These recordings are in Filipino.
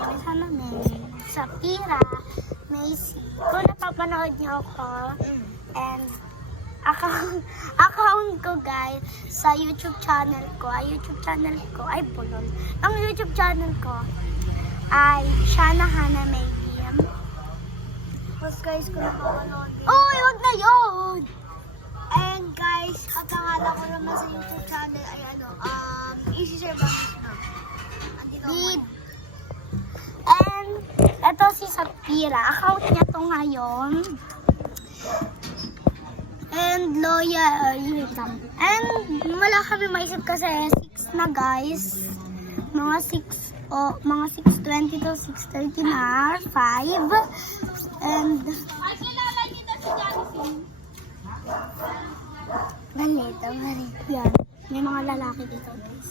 kami sa namin. Sa Pira, Macy. Kung napapanood niyo ako, and account ko guys, sa YouTube channel ko, ay bulol. Ang YouTube channel ko ay Shana Hana Mayhem. Tapos guys, kung nakapanood din. Uy, wag na yun! And guys, ang pangalan ko naman sa YouTube channel ay Easy Service na. Andito and ito si Sapira. Account niya to ngayon. And loyal. And wala kami maisip kasi 6 na guys. Mga 6:20 to 6:30 na. 5. And ganito. Yan. May mga lalaki dito guys.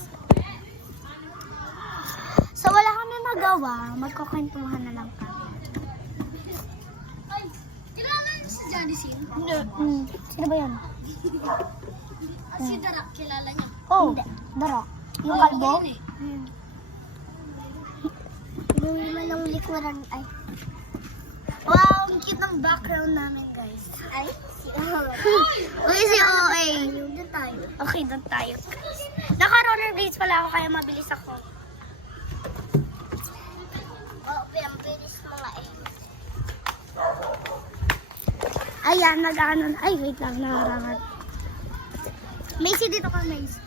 So wala kami magawa. Magkukwentuhan na lang kami. Kilala niyo si Johnny Sin? Sino ba yan? Si Darak, kilala niyo? Oh, Darok. Yung kalbo? Yung malang likuran. Ay. Wow, ang cute ng background namin, guys. Ay, si OA. Uy, si OA. Doon tayo. Okay, doon tayo. Naka-rollerblades pala ako, kaya mabilis ako. Oh, pinambilis mo nga eh. Ayan, nag-ano. Ay, wait lang, nakarangat. Macy, dito ka, Macy.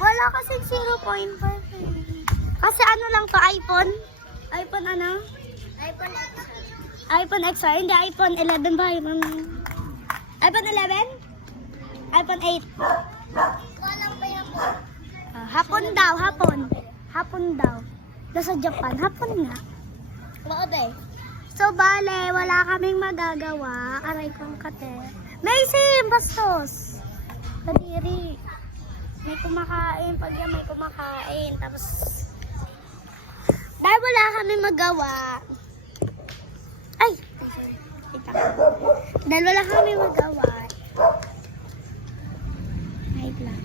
Wala kasi 0.5. Kasi ano lang to, iPhone? iPhone ano? iPhone X. iPhone XR? Hindi, iPhone 11 ba? iPhone 11? iPhone 8. Walang pa yan po. Hapon daw, hapon. Hapon daw. Nasa Japan, hapon nga. Maode. So, bale, wala kaming magagawa. Aray kong kate. Macy, bastos. Kadiri. May kumakain. Pag yan may kumakain. Tapos, dahil wala kaming magawa. Ay! Kita. Dahil wala kaming magawa. Wait lang.